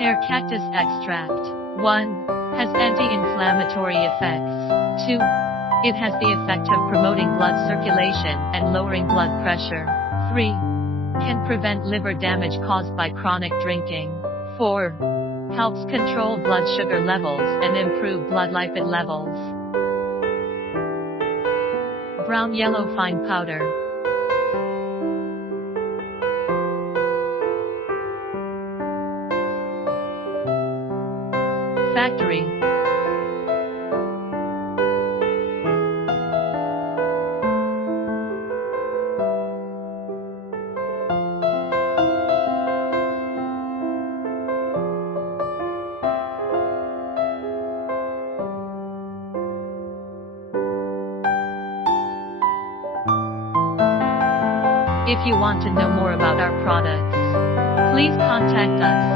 Pear Cactus Extract. 1. Has anti-inflammatory effects. 2. It has the effect of promoting blood circulation and lowering blood pressure. 3. Can prevent liver damage caused by chronic drinking. 4. Helps control blood sugar levels and improve blood lipid levels. Brown yellow fine powder. Factory. If you want to know more about our products, please contact us.